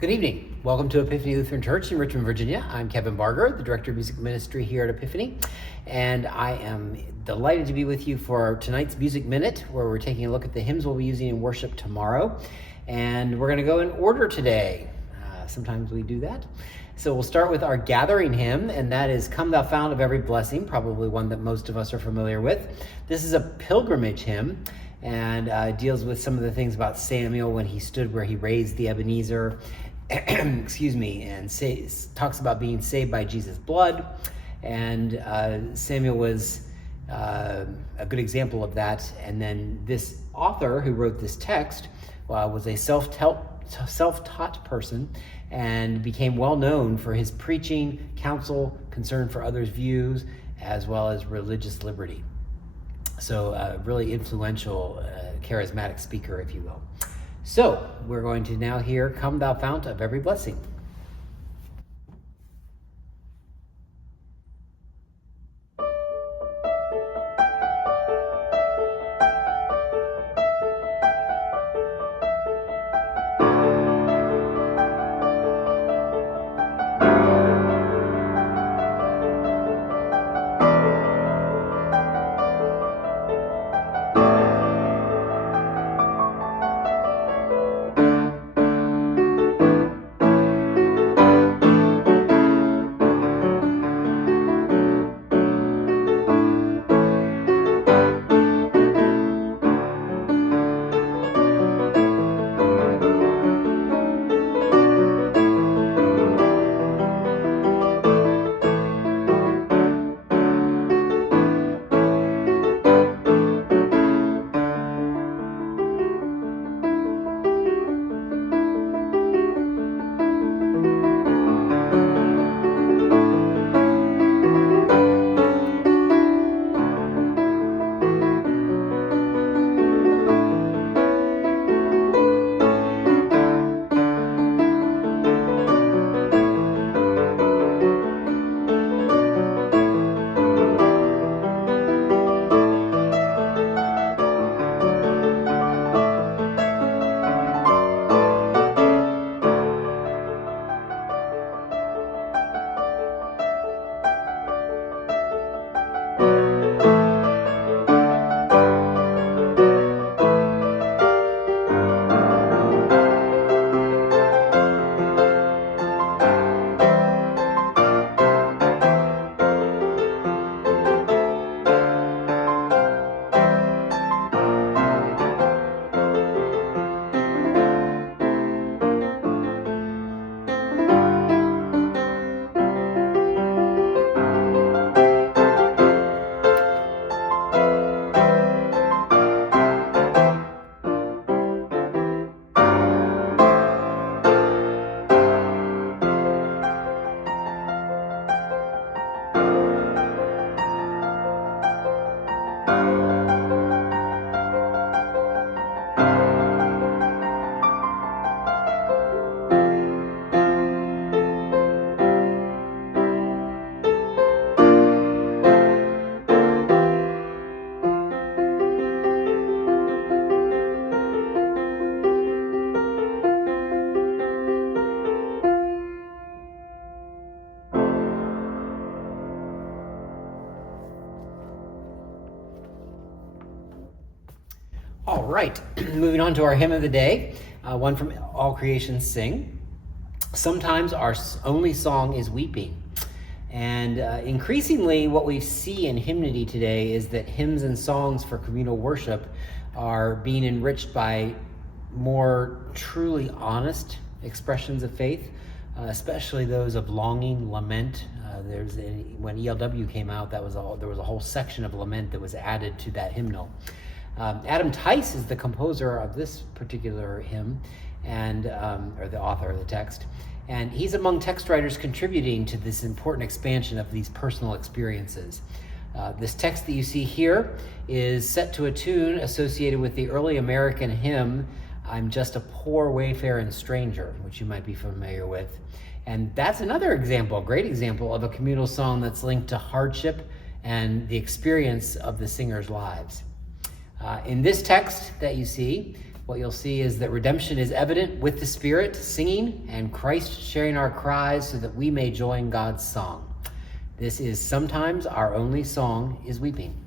Good evening. Welcome to Epiphany Lutheran Church in Richmond, Virginia. I'm Kevin Barger, the Director of Music Ministry here at Epiphany, and I am delighted to be with you for tonight's Music Minute, where we're taking a look at the hymns we'll be using in worship tomorrow. And we're going to go in order today. Sometimes we do that. So we'll start with our gathering hymn, and that is Come Thou Fount of Every Blessing, probably one that most of us are familiar with. This is a pilgrimage hymn, and deals with some of the things about Samuel when he stood where he raised the Ebenezer, excuse me, and talks about being saved by Jesus' blood. And Samuel was a good example of that. And then this author who wrote this text was a self-taught person and became well known for his preaching, counsel, concern for others' views, as well as religious liberty. So a really influential, charismatic speaker, if you will. So we're going to now hear Come Thou Fount of Every Blessing. All right, moving on to our hymn of the day, one from All Creation Sing. Sometimes our only song is weeping. And increasingly what we see in hymnody today is that hymns and songs for communal worship are being enriched by more truly honest expressions of faith, especially those of longing, lament. When ELW came out, there was a whole section of lament that was added to that hymnal. Adam Tice is the composer of this particular hymn, or the author of the text, and he's among text writers contributing to this important expansion of these personal experiences. This text that you see here is set to a tune associated with the early American hymn, I'm Just a Poor Wayfaring Stranger, which you might be familiar with. And that's another example, a great example of a communal song that's linked to hardship and the experience of the singers' lives. In this text that you see, what you'll see is that redemption is evident with the Spirit singing and Christ sharing our cries so that we may join God's song. This is Sometimes Our Only Song is Weeping.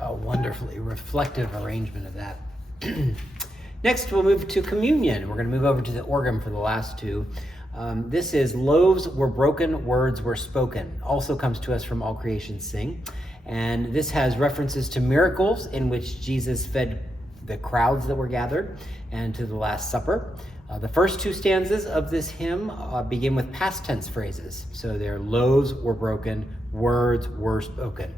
A wonderfully reflective arrangement of that. Next, we'll move to communion. We're going to move over to the organ for the last two. This is loaves were broken, words were spoken. Also comes to us from All Creation Sing. And this has references to miracles in which Jesus fed the crowds that were gathered and to the Last Supper. The first two stanzas of this hymn begin with past tense phrases. So they're loaves were broken, words were spoken.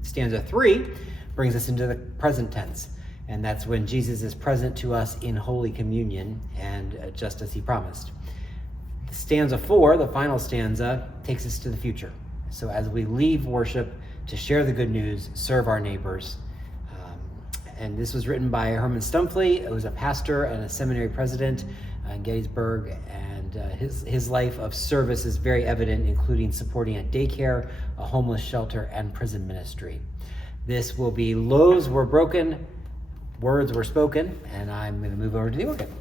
Stanza 3 brings us into the present tense. And that's when Jesus is present to us in Holy Communion, and just as he promised. Stanza 4, the final stanza, takes us to the future. So as we leave worship to share the good news, serve our neighbors. And this was written by Herman Stumpley, who was a pastor and a seminary president in Gettysburg. And his life of service is very evident, including supporting a daycare, a homeless shelter, and prison ministry. This will be Loaves Were Broken, Words Were Spoken, and I'm going to move over to the organ.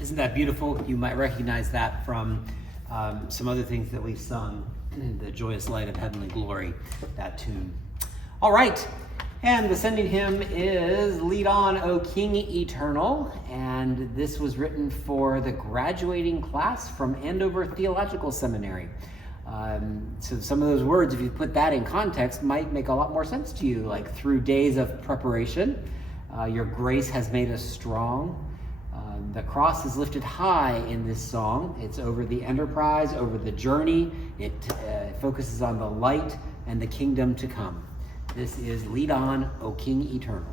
Isn't that beautiful? You might recognize that from some other things that we've sung, The Joyous Light of Heavenly Glory, that tune. All right, and the sending hymn is Lead On, O King Eternal, and this was written for the graduating class from Andover Theological Seminary. So some of those words, if you put that in context, might make a lot more sense to you, like through days of preparation, Your grace has made us strong. The cross is lifted high in this song. It's over the enterprise, over the journey. It focuses on the light and the kingdom to come. This is Lead On, O King Eternal.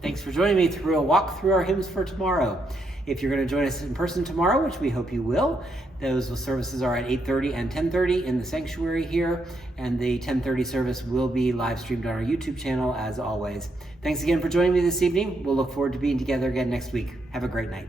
Thanks for joining me through a walk through our hymns for tomorrow. If you're going to join us in person tomorrow, which we hope you will, those services are at 8:30 and 10:30 in the sanctuary here, and the 10:30 service will be live streamed on our YouTube channel as always. Thanks again for joining me this evening. We'll look forward to being together again next week. Have a great night.